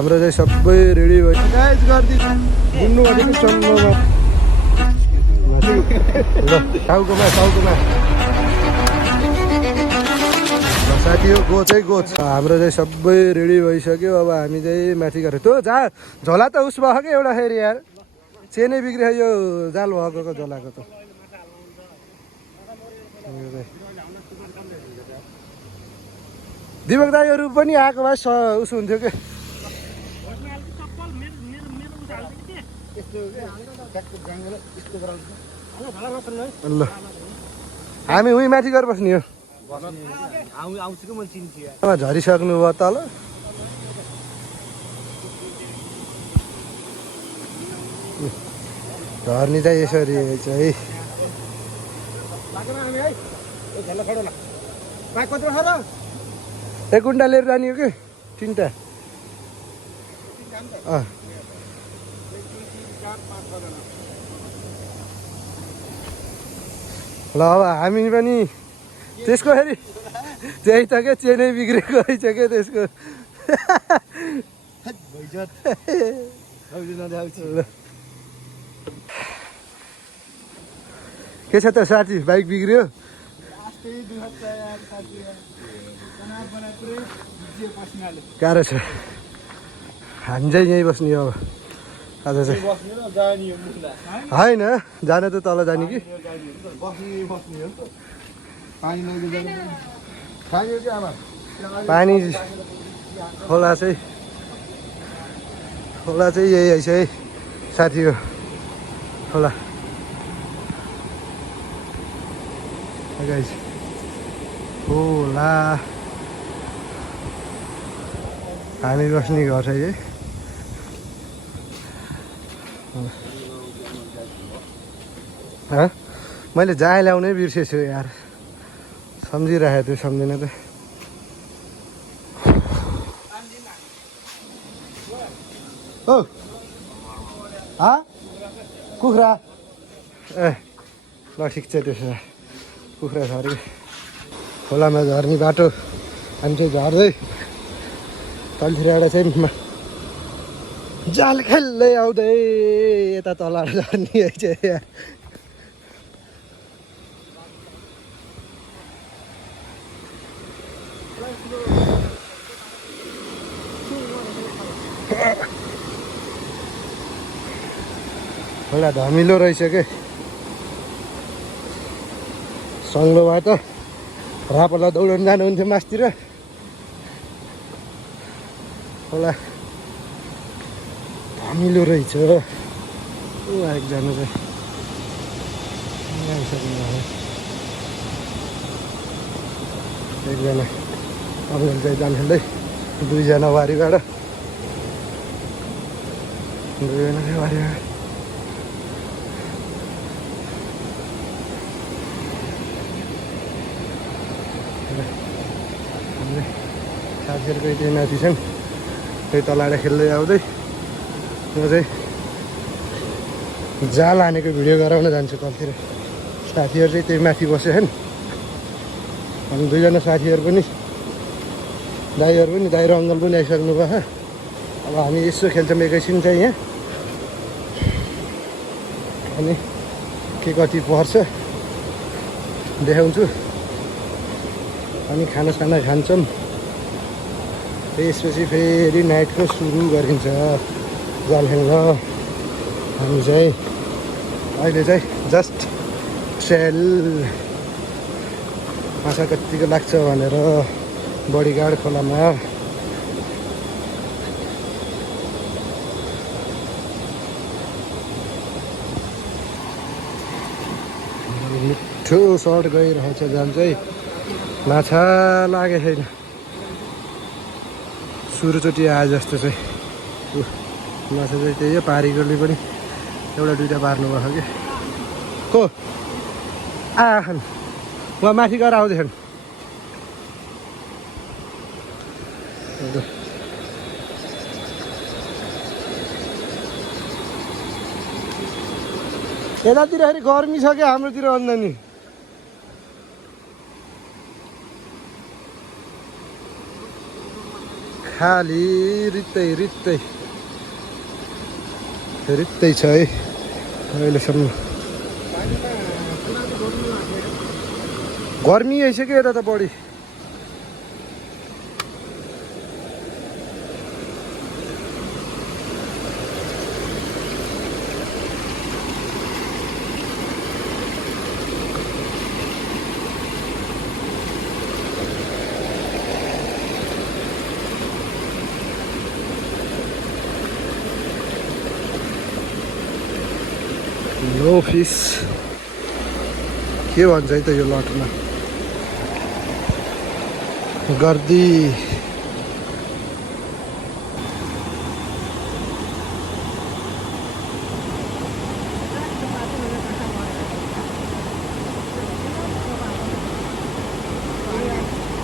हाम्रो चाहिँ सबै रेडी भयो गाइस गरिदिनु भनेको चम्ममा ल टाउकोमा साथी हो गोच है गोच हाम्रो चाहिँ सबै रेडी भइसक्यो अब हामी चाहिँ माथि गएर त्यो झोला त उस भयो क्या एउटा फेरि यार चेनै बिग्रियो यो जाल भएको झोलाको त दिपक दाईहरू पनि आएको भए उस हुन्थ्यो क्या ल हामी उहीँ माथि गएर बस्ने हो झरिसक्नु भयो तल झर्नी चाहिँ यसरी चाहिँ एक कुन्टा लिएर जाने हो कि तिनवटा ल अब हामी पनि त्यसको फेरि त्यही त क्या चेनै बिग्रेको रहेछ क्या त्यसको के छ त साथी बाइक बिग्रियो गाह्रो छ हामी चाहिँ यहीँ बस्ने अब आज चाहिँ होइन जाने त तल जाने कि पानी खोला चाहिँ यही रहेछ है साथी हो खोला खोला हामी बस्ने घर चाहिँ है मैले जाँ ल्याउनै बिर्सेछु यार सम्झिरहेको थियो सम्झिन त ओ कुखुरा ए ल ठिक छ त्यसो भए कुखुरा झऱ्यो खोलामा झर्ने बाटो हामी चाहिँ झर्दै तलतिरबाट चाहिँ जाल खेल्दै आउँदै यता तल झर्ने है चाहिँ खोला धमिलो रहेछ के सङ्लो भए त रापला दौडन जानुहुन्थ्यो मासतिर खोला धमिलो रहेछ एकजना चाहिँ एकजना अरूहरू चाहिँ जान्छन् दुईजना वारीबाट साथीहरू कोही त्यही माथि छन् कोही तलाएर खेल्दै आउँदै म चाहिँ जाल हानेको भिडियो गराउन जान्छु तलतिर साथीहरू चाहिँ त्यही माथि बसे छन् अनि दुईजना साथीहरू पनि दाइ र अङ्कल पनि आइसक्नु भयो अब हामी यसो खेल्छौँ एकैछिन चाहिँ यहाँ अनि के कति पर्छ देखाउँछु अनि खानासाना खान्छौँ त्यसपछि फेरि नाइटको सुरु गरिन्छ जाल खेल्न हामी चाहिँ अहिले चाहिँ जस्ट सेल माछा कतिको लाग्छ भनेर बडीगार्ड खोलामा मिठो सर्ट गइरहेछ जाल चाहिँ माछा लागेको छैन सुरुचोटि आए जस्तो चाहिँ माछा चाहिँ त्यही हो पारीकोले पनि एउटा दुइटा पार्नु भएको कि को आखन् उहाँ माथि गएर आउँदैछन् यतातिर फेरि गर्मी छ क्या हाम्रोतिर भन्दा नि खाली रित्तै रित्तै रित्तै छ है अहिलेसम्म। गर्मी आइसक्यो यता त बढी। नो फिस के भन्छ है त यो लटमा गर्दी।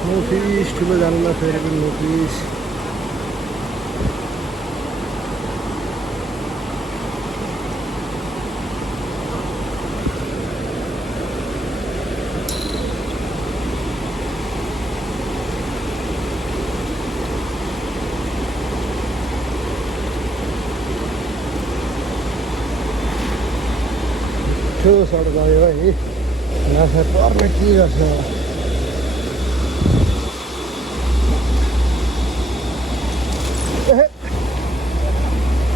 नो फिस ठुलो जानुमा फेरि पनि नो फिस। सड गयो है माछा पर्ने के गर्छ।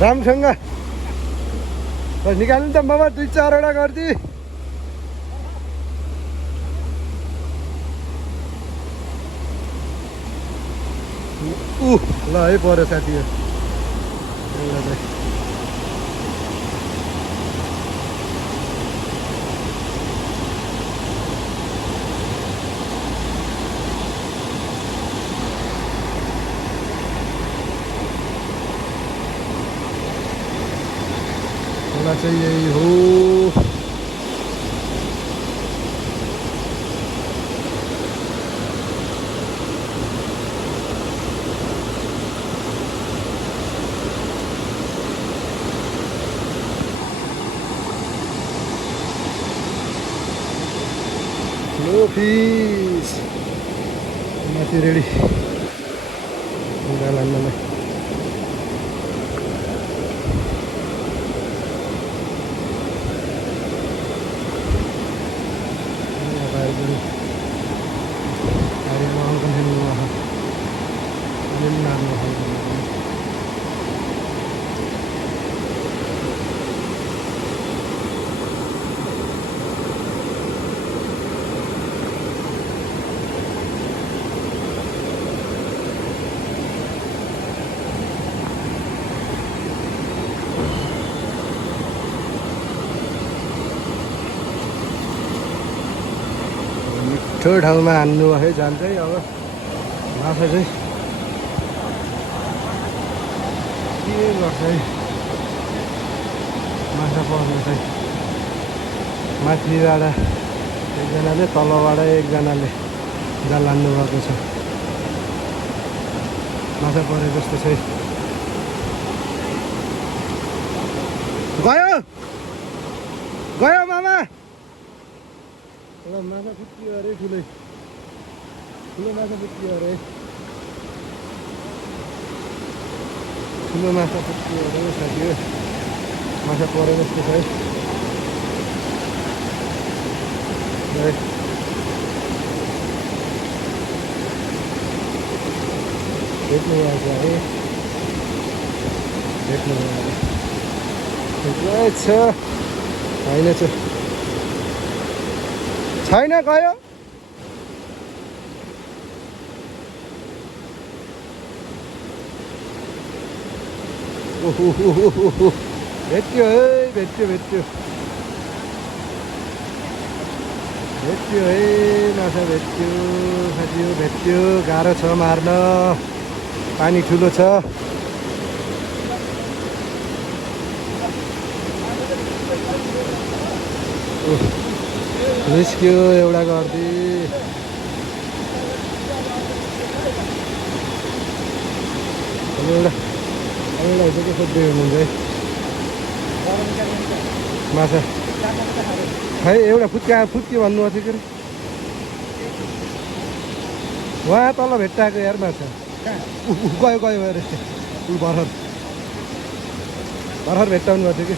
राम्रोसँग निकाल्नु त मामा 2-4वटा गर्दी। ल है पऱ्यो साथी यो चाहिँ यही हो। नो फिस माथि रेडी लान्नलाई। मिठो ठाउँमा हान्नु है जान्छ है। अब माछा चाहिँ के गर्छ है माछा पर्नु चाहिँ माथिबाट एकजनाले तलबाट एकजनाले जाल हान्नु भएको छ। माछा परे जस्तो छ। गयो गयो मामा। एउटा माछा फुत्कियो अरे ठुलो माछा फुत्कियो अरे ठुलो माछा फुत्कियो अरे साथी हो। माछा परे जस्तो छ है। भेट्नु आएको है भेट्नु छ होइन छ छैन गयो। भेट्यो है भेट्यो भेट्यो भेट्यो है माछा भेट्यो साथी हो भेट्यो। गाह्रो छ मार्न पानी ठुलो छ। निस्क्यो एउटा गर्दी। एउटा के खोज्दै हुनुहुन्छ है माछा खै एउटा फुत्क्यो भन्नुभएको थियो के अरे। वहाँ तल भेट्टाएको यार माछा। गयो गयो अरे ऊ भर्खर भेट्टाउनु गर्थ्यो कि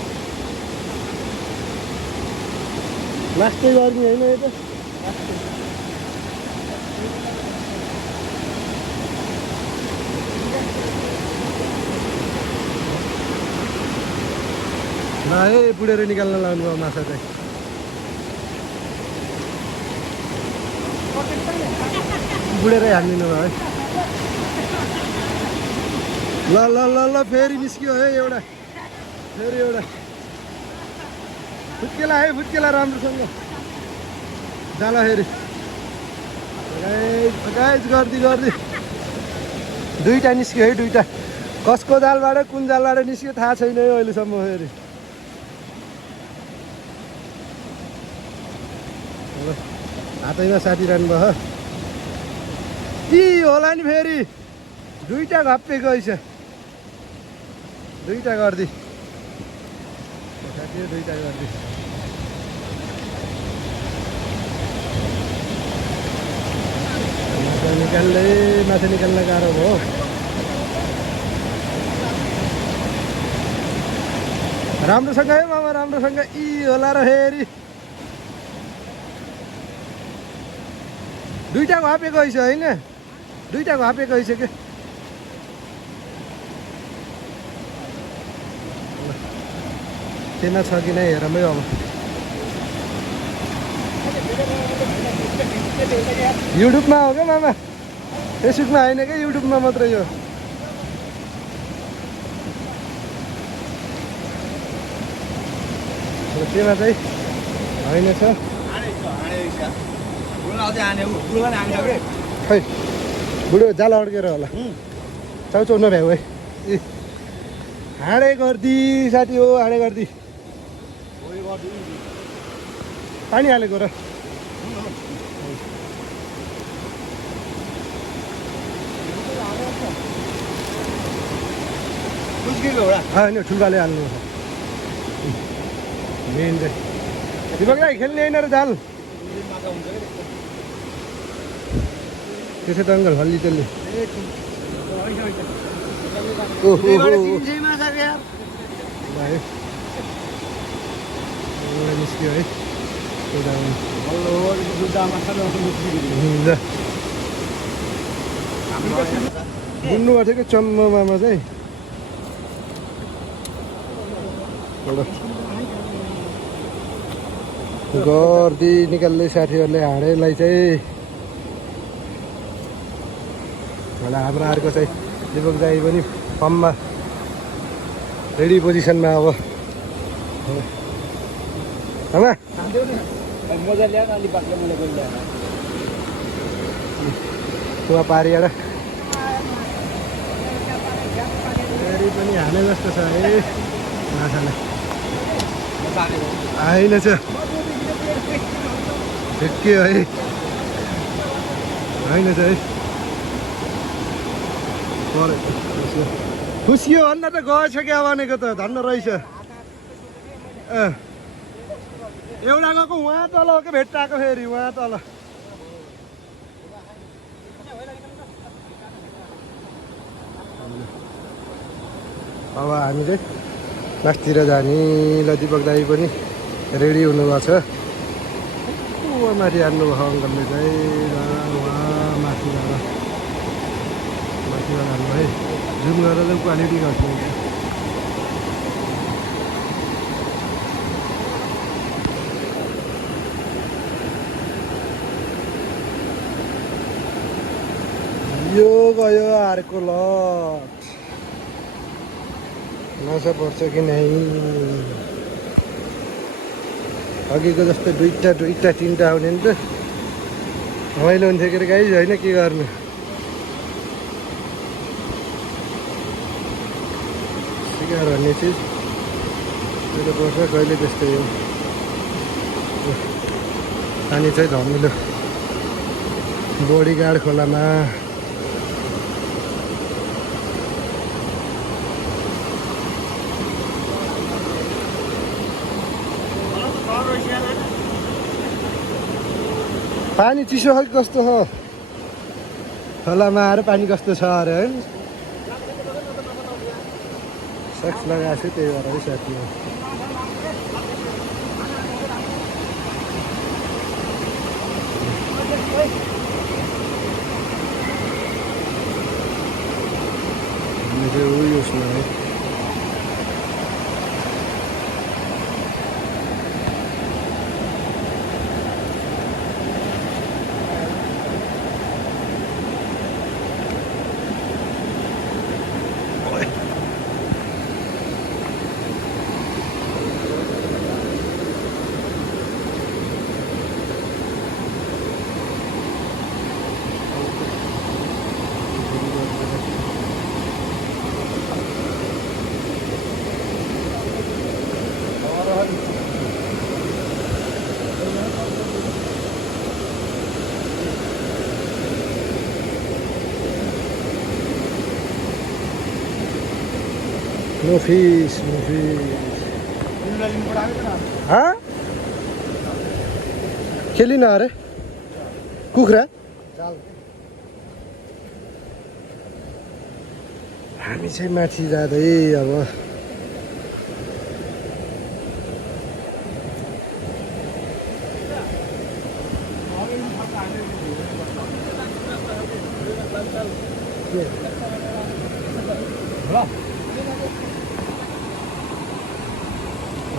लास्टै गर्ने होइन यो त ल है बुढेर निकाल्न लाउनु भयो माछा चाहिँ बुढेरै हानिदिनु भयो है ल ल ल ल फेरि निस्क्यो है एउटा फेरि एउटा फुत्केला है फुत्केला राम्रोसँग जाला फेरि गर्दी दुईवटा निस्क्यो है दुईवटा कसको जालबाट कुन जालबाट निस्क्यो थाहा छैन है अहिलेसम्म फेरि हातैमा साथी रहनुभयो यी होला नि फेरि दुईवटा घप्पेको रहेछ दुईवटा गर्दी साथी दुईवटा गर्दी माछा निकाल्न गाह्रो भयो राम्रोसँग है मामा राम्रोसँग यी होला र फेरि दुईवटा घापेको रहेछ होइन दुईवटा घापेको रहेछ के तेमा छ कि नै हेरौँ है अब युट्युबमा हो क्या मामा फेसबुकमा होइन क्या युट्युबमा मात्रै हो तेमा चाहिँ होइन छ खै बुढो जाल अड्केर होला चाउचाउ नभ्याउ है हाँडे गर्दी साथी हो हाँडे गर्दी पानी हालेको र होइन ठुल्काले हाल्नु मेन चाहिँ दिपकलाई खेल्ने होइन र जाल त्यसै त अङ्कल हल्ली त्यसले निस्क्यो है बुन्नु भएको थियो कि चम्ममा चाहिँ गर्दी निकाल्दै साथीहरूले हाँडेलाई चाहिँ होला हाम्रो अर्को चाहिँ दिपक दाइ पनि पम्पमा रेडी पोजिसनमा अब कुवा पारिएर फेरि पनि हाने जस्तो छ है माछाले आइन छ ठिकै है होइन छ है खुसियो भन्दा त गएछ क्या भनेको त धन्न रहेछ एउटा गएको उहाँ तल हो क्या भेट्टाएको फेरि उहाँ तल अब हामी चाहिँ मासतिर जाने ल दिपक दाइ पनि रेडी हुनुभएको छ उहाँ माथि हान्नुभयो अङ्कलले चाहिँ उहाँ माथि हान्नु है जुम गरेर चाहिँ क्वालिटी गर्छु यो गयो अर्को लट नसा पर्छ कि नै अघिको जस्तो दुईवटा तिनवटा आउने नि त रमाइलो हुन्थ्यो के अरे गाई होइन के गर्नु सिकार भन्ने चिज कहिले पर्छ कहिले त्यस्तै हो पानी चाहिँ धमिलो बोडीगाड खोलामा पानी चिसो खालको कस्तो छ खोलामा आएर पानी कस्तो छ अरे है सक्स लगाएको छु त्यही भएर है साथी हो उसमा है No fish, no fish. हाँ? खेली ना अरे कुखुरा हामी चाहिँ माथि जाँदै अब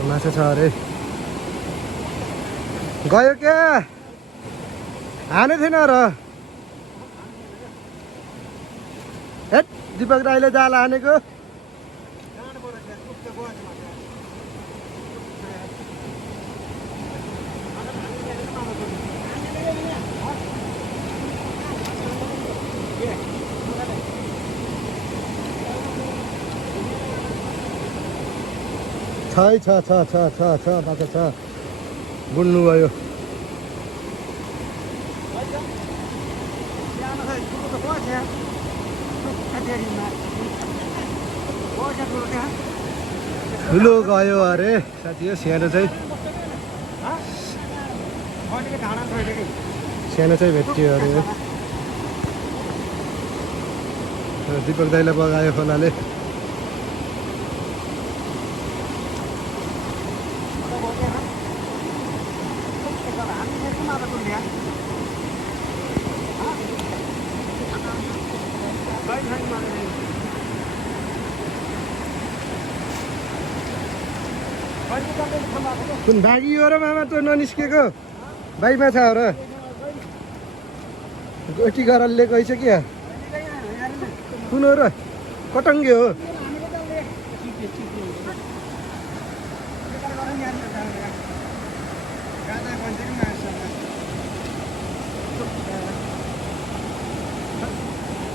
माछा छ अरे गयो क्या हाने थिएन र हेट दिपक राईले जाल हानेको छ माछा छ बुन्नु भयो ठुलो गयो अरे साथी हो सानो चाहिँ भेट्यो अरे दिपक दाइलाई बगायो खोलाले कुन भागी हो र मामा त्यो ननिस्केको भाइ माछा हो र गोटी गरेर लिएको रहेछ क्या कुन हो र कटङ्गे हो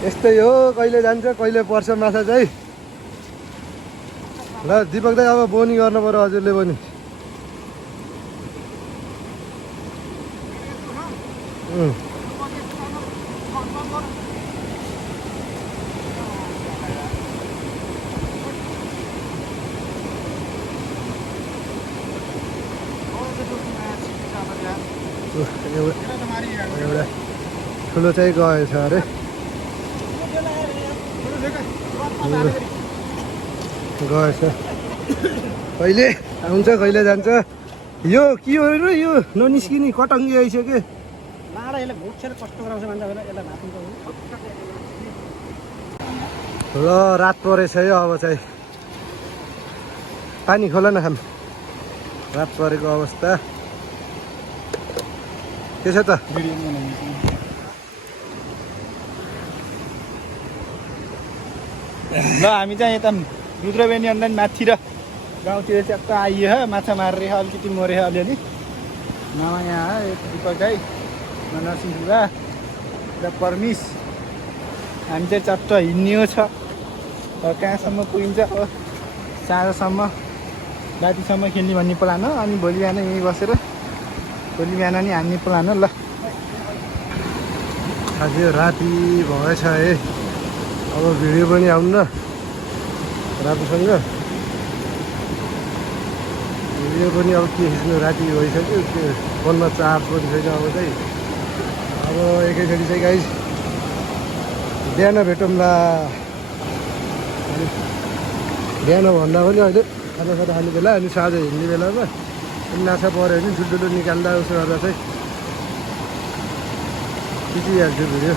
यस्तै हो कहिले जान्छ कहिले पर्छ माछा चाहिँ ल दिपक दाइ अब बोनी गर्नु पर्यो हजुरले पनि एउटा ठुलो चाहिँ गएछ अरे गएछ कहिले आउँछ कहिले जान्छ यो के हो र यो ननिस्किने कटङ्गी आइसक्यो ल रात परेछ है अब चाहिँ पानी खोल न खाम रात परेको अवस्था के छ त ल हामी चाहिँ यता रुद्रबेनी अन्डान माथि र गाउँतिर च्याप्प आइयो माछा मारेर अलिकति मऱ्यो अलिअलि मामा यहाँ दिपक दाइ नरसिंह बुवा र परमिस हामी चाहिँ चट्ट हिँड्ने छ कहाँसम्म पुगिन्छ अब साँझसम्म रातिसम्म खेल्ने भन्ने प्लान हो अनि भोलि बिहान यहीँ बसेर भोलि बिहान नि हान्ने प्लान हो ल आज राति भएछ है अब भिडियो पनि आउनु न रातोसँग भिडियो पनि अब के खिच्नु राति भइसक्यो त्यो फोनमा चार्ज पनि छैन अब चाहिँ अब एकैचोटि चाहिँ गाइस बिहान भेटौँला। बिहान भन्दा पनि अहिले खानासाना खाने बेला अनि साँझ हिँड्ने बेलामा माछा पऱ्यो भने ठुल्ठुलो निकाल्दा उसो गर्दा चाहिँ खिचिहाल्छु भिडियो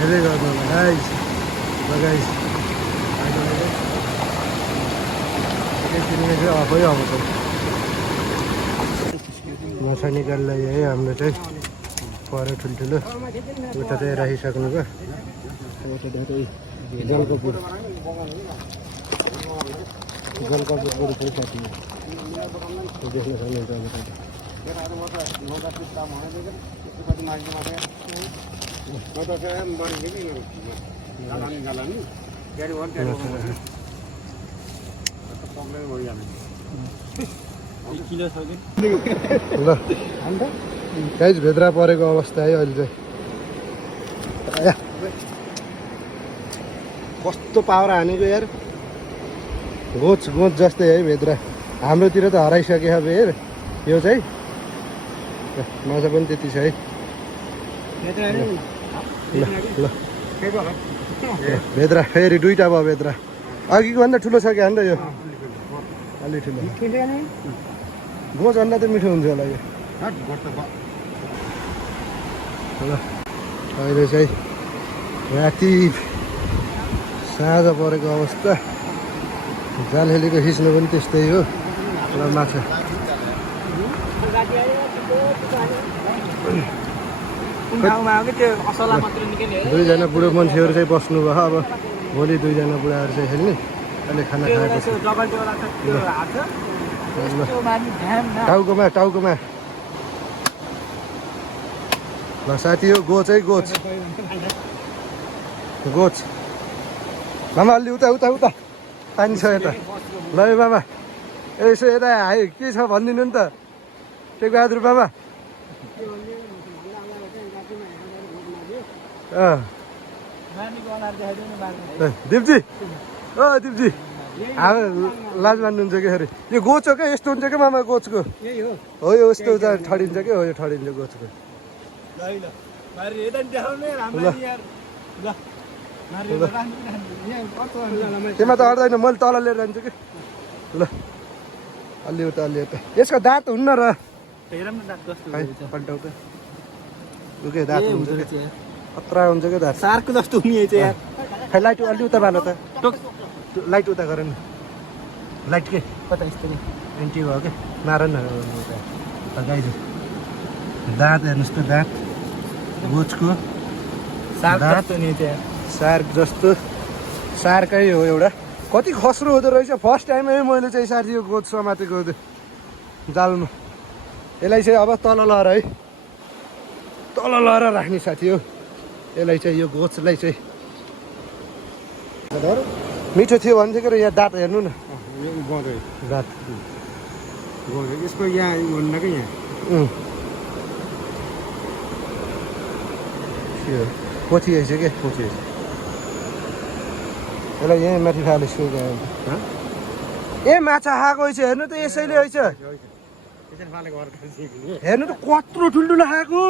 हेर्दै गर्नु होला गाइस। गाइस एकैछिनमा चाहिँ अफै आउँछ। माछा निकाल्दा है हाम्रो चाहिँ पऱ्यो ठुल्ठुलो। उता चाहिँ राखिसक्नु भयो। जलकपुर जलकपुर पनि काट्नु देख्न सक्नुहुन्छ ल गाइस भेद्रा परेको अवस्था है अहिले चाहिँ। कस्तो पावर हानेको यार, गोच गोच जस्तै है भेद्रा। हाम्रोतिर त हराइसक्यो अब हेर यो चाहिँ। माछा पनि त्यति छ है। ल भेद्रा फेरि दुईवटा भयो भेद्रा। अघिको भन्दा ठुलो छ क्या अन्त यो अलि ठुलो। गोच अन्डा त मिठो हुन्छ होला यो। ल अहिले चाहिँ राति साँझ परेको अवस्था। जालहेलीको खिच्नु पनि त्यस्तै हो। र माछा दुईजना बुढो मान्छेहरू चाहिँ बस्नुभयो। अब भोलि दुईजना बुढाहरू चाहिँ खेल्ने। अहिले खाना खाएपछि टाउकोमा टाउकोमा। ल साथी हो गोच है गोच गोच। मामा अलि उता उता उता पानी छ यता। ल मामा यसो यता हाई के छ भनिदिनु नि त टेकबहादुर बाबा। दिपजी ओ दिपजी हामी लाज मान्नुहुन्छ कि अरे यो गोच हो क्या? यस्तो हुन्छ क्या मामा गोचको? हो यो यस्तो ठडिन्छ क्या? हो यो ठडिन्छ गोचको। त्यसमा त अट्दैन, मैले तल लिएर जान्छु कि। ल अलि उता अलि उता। यसको दाँत हुन्न र पल्टाउ त के दाँत हुन्छ कि खतरा हुन्छ क्या दाँत। सार्कको जस्तो हुने चाहिँ खै लाइट अलि उता बाल त लाइट उता गर न। लाइट के कता यस्तो नि एन्टी भयो क्या मार न उता गाइज। दाँत हेर्नुहोस् त दाँत गोचको दाँत सार्क जस्तो सार्कै हो एउटा। कति खस्रो हुँदो रहेछ। फर्स्ट टाइमै मैले चाहिँ साथी यो गोच समातेको जालमा। यसलाई चाहिँ अब तल लहर है तल लहर राख्ने साथी हो। यसलाई चाहिँ यो गोचलाई चाहिँ मिठो थियो भने चाहिँ यहाँ दाँत हेर्नु न दाँत यसको यहाँ भन्दा क्या यहाँ पोथी रहेछ क्या पोथी। यसलाई यहीँ माथि फालेको ए माछा खाएको रहेछ हेर्नु त। यसैले रहेछ हेर्नु त कत्रो ठुल्ठुलो खाएको।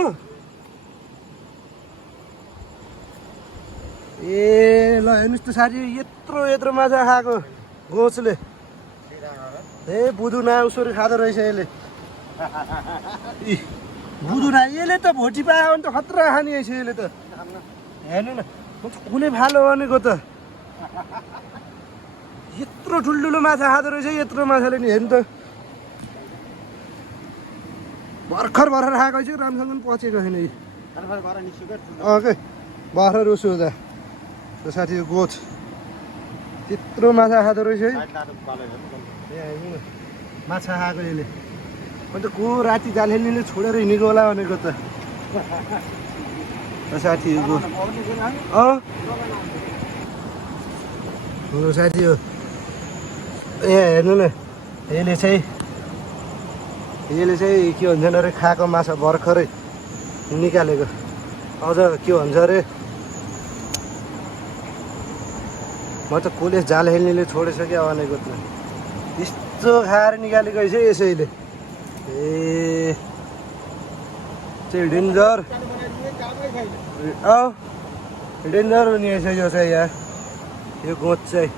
ए ल हेर्नुहोस् त साथी यत्रो यत्रो माछा खाएको गोचले। ए बुदुना उसरी खाँदो रहेछ यसले। बुदुना यसले त भोटी पायो भने त खतरा खाने रहेछ यसले त। हेर्नु न कुनै फालो भनेको त यत्रो ठुल्ठुलो माछा खाँदो रहेछ। यत्रो माछाले नि हेर्नु त भर्खर भर्खर खाएको रहेछ। राम्रोसँग पनि पचेको छैन यी के भर्खर उसो हुँदा साथी गोच त्यत्रो माछा खाँदो रहेछ है। माछा खाएको यसले। अन्त को राति जालहेलीले छोडेर हिँडेको होला भनेको त साथी हो। हो साथी हो। यहाँ हेर्नु न यसले चाहिँ के भन्छ अरे खाएको माछा भर्खरै निकालेको। अझ के भन्छ अरे म त कसले जालहेलीले छोडेछ क्या भनेको त। यस्तो खाएर निकालेको रहेछ यसैले। ए चाहिँ डेन्जर डेन्जर हुने रहेछ यो चाहिँ यहाँ यो गोच चाहिँ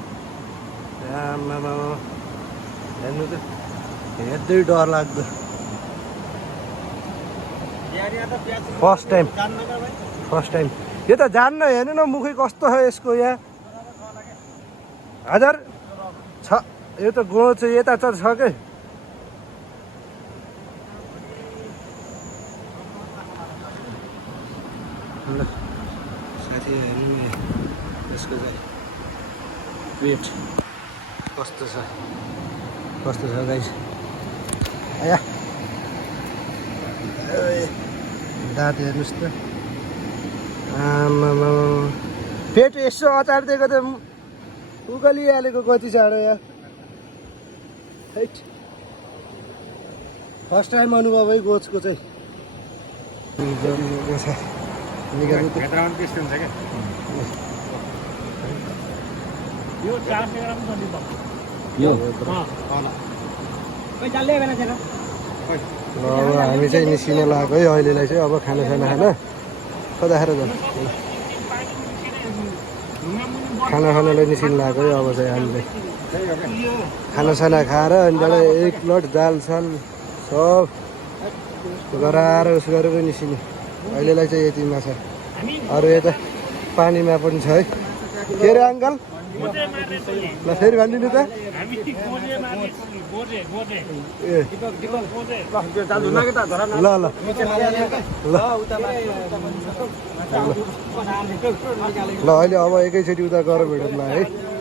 आमामा हेर्नु त हेर्दै डर लाग्दो फर्स्ट टाइम यो त जान्न हेर्नु न मुखै कस्तो छ यसको यहाँ हजार छ यो त गोच चाहिँ यता छ के ल साथी हेर्नु नि यसको चाहिँ पेट कस्तो छ गाइस आया दाँत हेर्नुहोस् त आमामा पेट यसो अचार दिएको त उकालिहालेको कति साह्रो यहाँ फर्स्ट टाइम अनुभव है गोचको चाहिँ अब हामी चाहिँ निस्किन लागेको है अहिलेलाई चाहिँ अब खानासाना कताखेर जानु खानालाई निस्किन लागेको है अब चाहिँ हामीले खानासाना खाएर अनि त्यहाँबाट एक प्लेट दाल साल सब गराएर उस गरेर निस्किने अहिलेलाई चाहिँ यति माछा अरू यता पानीमा पनि छ है के अरे अङ्कल ल फेरि भनिदिनु त ए ल ल ल अहिले अब एकैचोटि उता गएर भेटौँला है